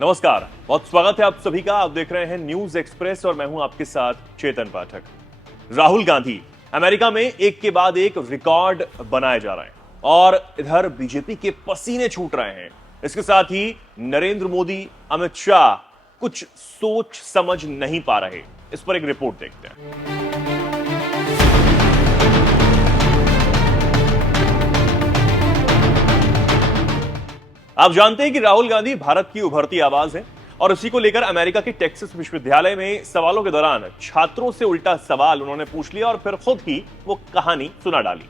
नमस्कार, बहुत स्वागत है आप सभी का। आप देख रहे हैं न्यूज एक्सप्रेस और मैं हूं आपके साथ चेतन पाठक। राहुल गांधी अमेरिका में एक के बाद एक रिकॉर्ड बनाए जा रहे हैं और इधर बीजेपी के पसीने छूट रहे हैं। इसके साथ ही नरेंद्र मोदी, अमित शाह कुछ सोच समझ नहीं पा रहे। इस पर एक रिपोर्ट देखते हैं। आप जानते हैं कि राहुल गांधी भारत की उभरती आवाज है और इसी को लेकर अमेरिका के टेक्सास विश्वविद्यालय में सवालों के दौरान छात्रों से उल्टा सवाल उन्होंने पूछ लिया और फिर खुद ही वो कहानी सुना डाली।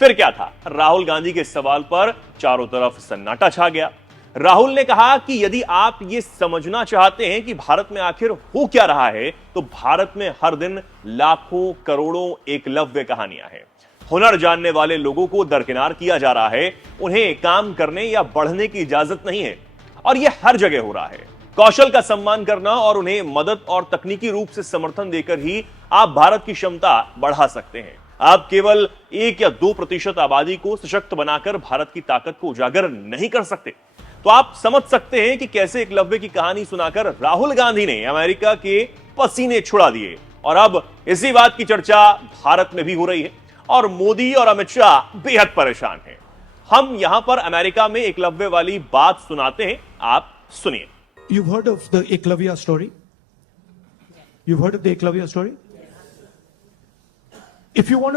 फिर क्या था, राहुल गांधी के सवाल पर चारों तरफ सन्नाटा छा गया। राहुल ने कहा कि यदि आप ये समझना चाहते हैं कि भारत में आखिर हो क्या रहा है, तो भारत में हर दिन लाखों करोड़ों एकलव्य कहानियां हैं। हुनर जानने वाले लोगों को दरकिनार किया जा रहा है, उन्हें काम करने या बढ़ने की इजाजत नहीं है और यह हर जगह हो रहा है। कौशल का सम्मान करना और उन्हें मदद और तकनीकी रूप से समर्थन देकर ही आप भारत की क्षमता बढ़ा सकते हैं। आप केवल 1 या 2% आबादी को सशक्त बनाकर भारत की ताकत को उजागर नहीं कर सकते। तो आप समझ सकते हैं कि कैसे एकलव्य की कहानी सुनाकर राहुल गांधी ने अमेरिका के पसीने छुड़ा दिए और अब इसी बात की चर्चा भारत में भी हो रही है और मोदी और अमित शाह बेहद परेशान हैं। हम यहां पर अमेरिका में एकलव्य वाली बात सुनाते हैं, आप सुनिए। You've heard of the Eklavya story? You've heard of the Eklavya story? If you want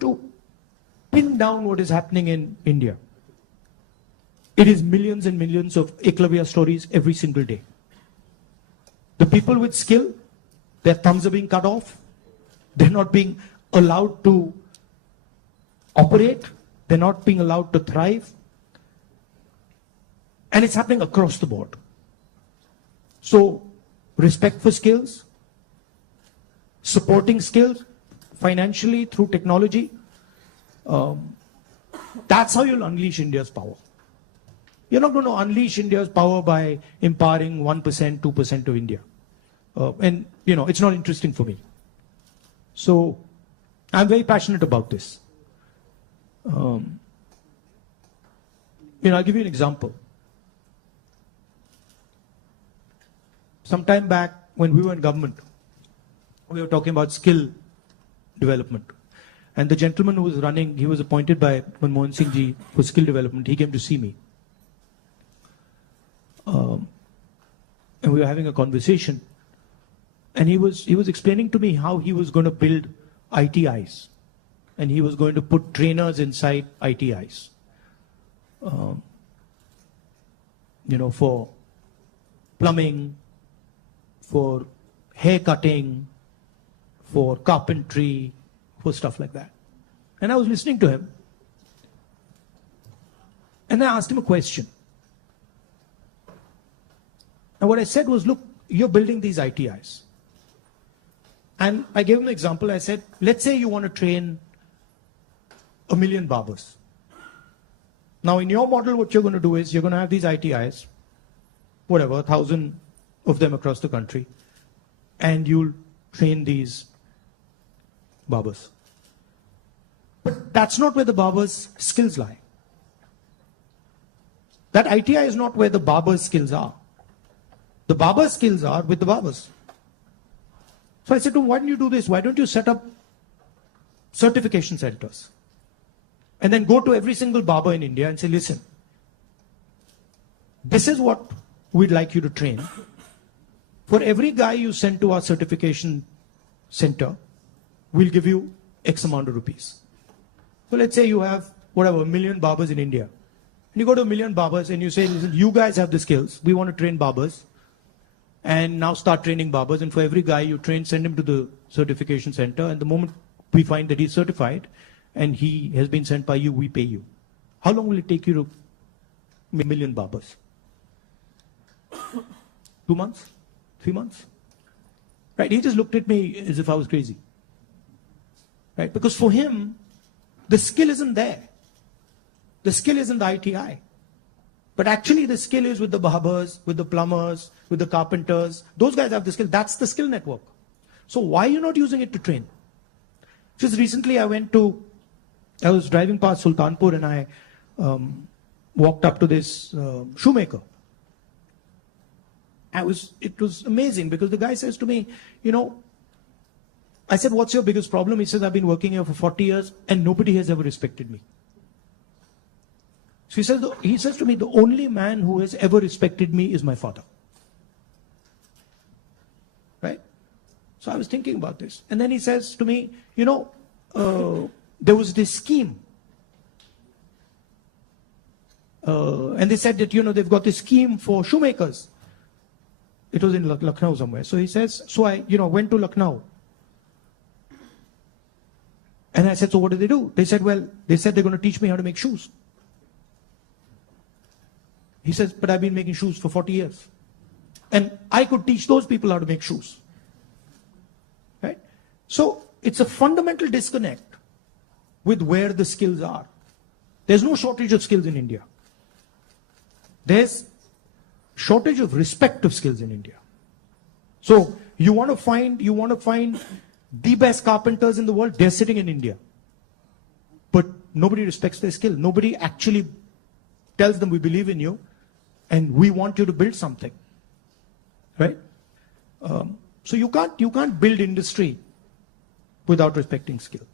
to pin down what is happening in India, it is millions and millions of Eklavya stories every single day. The people with skill, their thumbs are being cut off. They're not being allowed to operate. They're not being allowed to thrive. And it's happening across the board. So, respect for skills, supporting skills financially through technology, that's how you'll unleash India's power. You're not going to unleash India's power by empowering 1%, 2% of India. And, it's not interesting for me. So, I'm very passionate about this. I'll give you an example. Some time back, when we were in government, we were talking about skill development. And the gentleman who was running, he was appointed by Manmohan Singh ji for skill development. He came to see me. And we were having a conversation. And he was explaining to me how he was going to build ITIs. And he was going to put trainers inside ITIs. For plumbing, for hair cutting, for carpentry, for stuff like that. And I was listening to him. And I asked him a question. And what I said was, look, you're building these ITIs. And I gave him an example. I said, let's say you want to train 1 million barbers. Now, in your model, what you're going to do is you're going to have these ITIs, 1,000 of them across the country, and you'll train these barbers. But that's not where the barbers' skills lie. That ITI is not where the barbers' skills are. The barbers' skills are with the barbers. So I said to him, why don't you do this? Why don't you set up certification centers? And then go to every single barber in India and say, listen, this is what we'd like you to train. For every guy you send to our certification center, we'll give you X amount of rupees. So let's say you have, 1 million barbers in India. And you go to 1 million barbers and you say, listen, you guys have the skills. We want to train barbers. And now start training barbers. And for every guy you train, send him to the certification center. And the moment we find that he's certified and he has been sent by you, we pay you. How long will it take you to 1 million barbers? 2 months? 3 months? Right? He just looked at me as if I was crazy. Right? Because for him, the skill isn't there. The skill isn't the ITI. But actually the skill is with the barbers, with the plumbers, with the carpenters. Those guys have the skill. That's the skill network. So why are you not using it to train? Just recently I was driving past Sultanpur and walked up to this shoemaker. It was amazing because the guy says to me, you know, I said, what's your biggest problem? He says, I've been working here for 40 years and nobody has ever respected me. So he says to me, the only man who has ever respected me is my father. Right? So I was thinking about this. And then he says to me, you know, there was this scheme. And they said that, you know, they've got this scheme for shoemakers. It was in Lucknow somewhere. So he says, so I, you know, went to Lucknow. And I said, so what did they do? They said, well, they said they're going to teach me how to make shoes. He says, but I've been making shoes for 40 years. And I could teach those people how to make shoes. Right? So it's a fundamental disconnect with where the skills are. There's no shortage of skills in India. There's shortage of respect of skills in India. So you want to find the best carpenters in the world, they're sitting in India. But nobody respects their skill. Nobody actually tells them we believe in you and we want you to build something. Right? So you can't build industry without respecting skill.